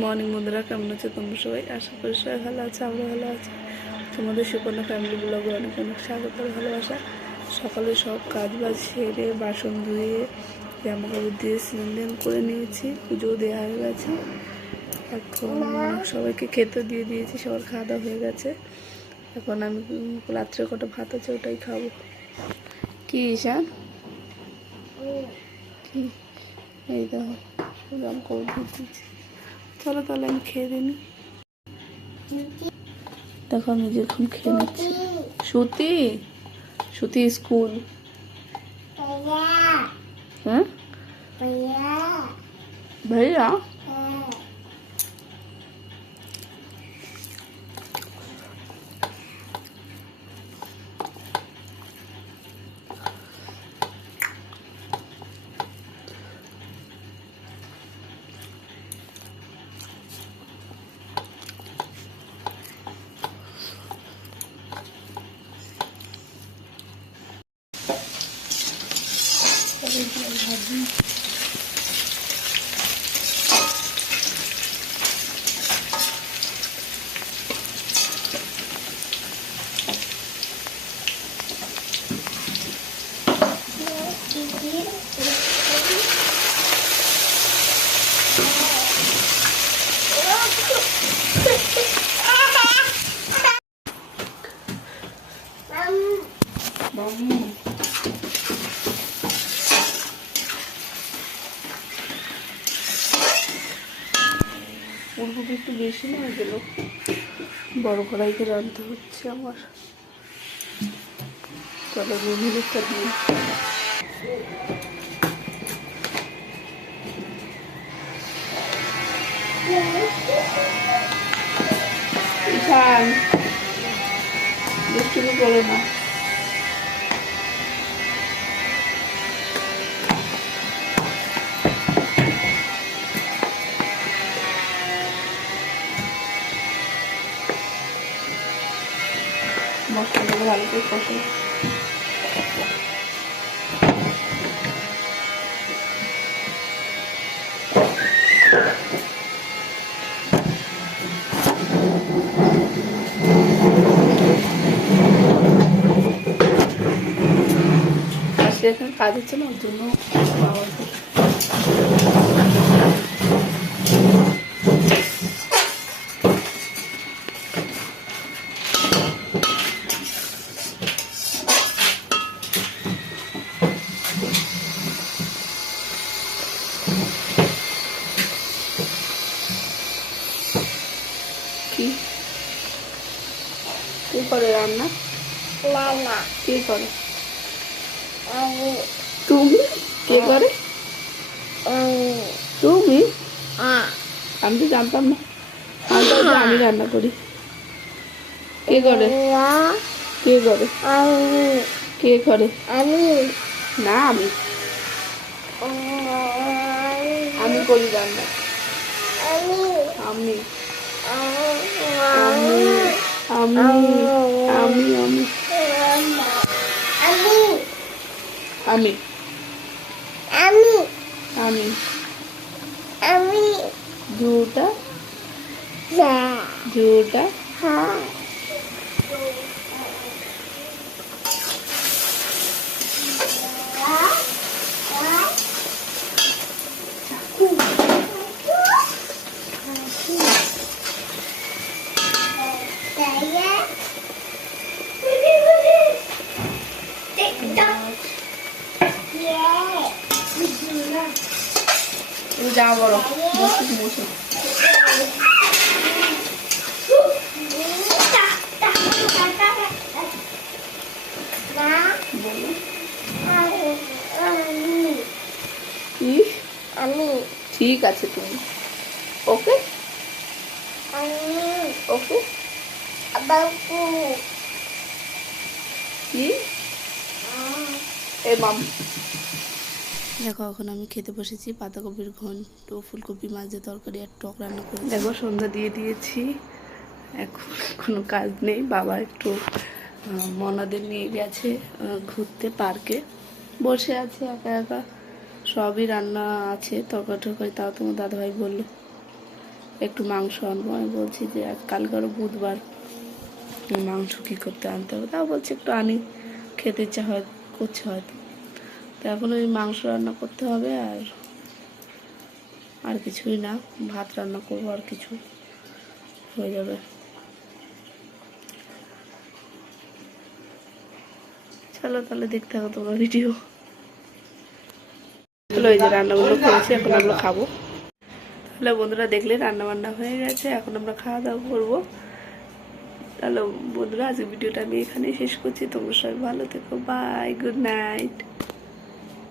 Morning বন্ধুরা, কেমন আছে তোমরা সবাই? আশা করি সবাই ভালো আছে, আমরা ভালো আছি। তোমাদের সুকন্যা ফ্যামিলি ব্লগে অনেক অনেক স্বাগত, ভালোবাসা। সকালে সব কাজ বাজ সেরে বাসন ধুয়ে জামা কাপড় দিয়ে স্নান করে নিয়েছি, পুজো দেওয়া হয়ে গেছে। এখন সবাইকে খেতে দিয়ে দিয়েছি, সবার খাওয়া দাওয়া হয়ে গেছে। এখন আমি রাত্রে কটা ভাত আছে, ওটাই খাবো। কি ঈশান? কি এই দেখো জামা কাপড় ধুয়ে দিয়েছি। চলো তাহলে আমি খেয়ে দিই। দেখো আমি যখন খেয়ে নিচ্ছি। শ্রুতি, শ্রুতি স্কুল। হ্যাঁ ভাইয়া, ফুলকপি একটু বেশি না গেল, বড় কড়াইতে রাঁধতে হচ্ছে আমার। চলো রুমিটা দিয়ে ঈশান দুষ্টুমি করো না। মশলাগুলো ভালো করে কষে। এখানে কাজ হচ্ছে না, ওর জন্য কি কে করে রান্না? কে করে? তুমি। কে করে? তুমি? আমি তো জানতাম না, আমি রান্না করি। কে করে? কে করে? কে করে? না আমি আমি করি রান্না। আমি আমি আমি আমি আমি আমি আমি झूठा झूठा যা বড় বসে আমি ঠিক আছে তুমি ওকে ওকে কি এ মাম। দেখো এখন আমি খেতে বসেছি পাতাকপির ঘন্ট, ফুলকপি মাছ দিয়ে তরকারি আর টক রান্না করে। দেখো সন্ধ্যা দিয়ে দিয়েছি, এখন কোনো কাজ নেই। বাবা একটু মনাদের নিয়ে গেছে ঘুরতে পার্কে, বসে আছে একা একা। সবই রান্না আছে, তরকারি টরকারি, তাও তোমার দাদাভাই বললো একটু মাংস আনবো। আমি বলছি যে আজ কালকে আরও বুধবার, মাংস কী করতে আনতে হবে, তাও বলছি একটু আনি, খেতে ইচ্ছা হয় করছে হয়তো। তো এখন ওই মাংস রান্না করতে হবে, আর কিছুই না, ভাত রান্না করবো, আর কিছু হয়ে যাবে। চলো তাহলে দেখতে থাকো তোমরা ভিডিও। চলো এই যে রান্নাগুলো করেছি, এখন আমরা খাবো। তাহলে বন্ধুরা দেখলে রান্না বান্না হয়ে গেছে, এখন আমরা খাওয়া দাওয়া করবো। তাহলে বন্ধুরা আজকে ভিডিওটা আমি এখানেই শেষ করছি। তোমরা সবাই ভালো থেকো, বাই, গুড নাইট।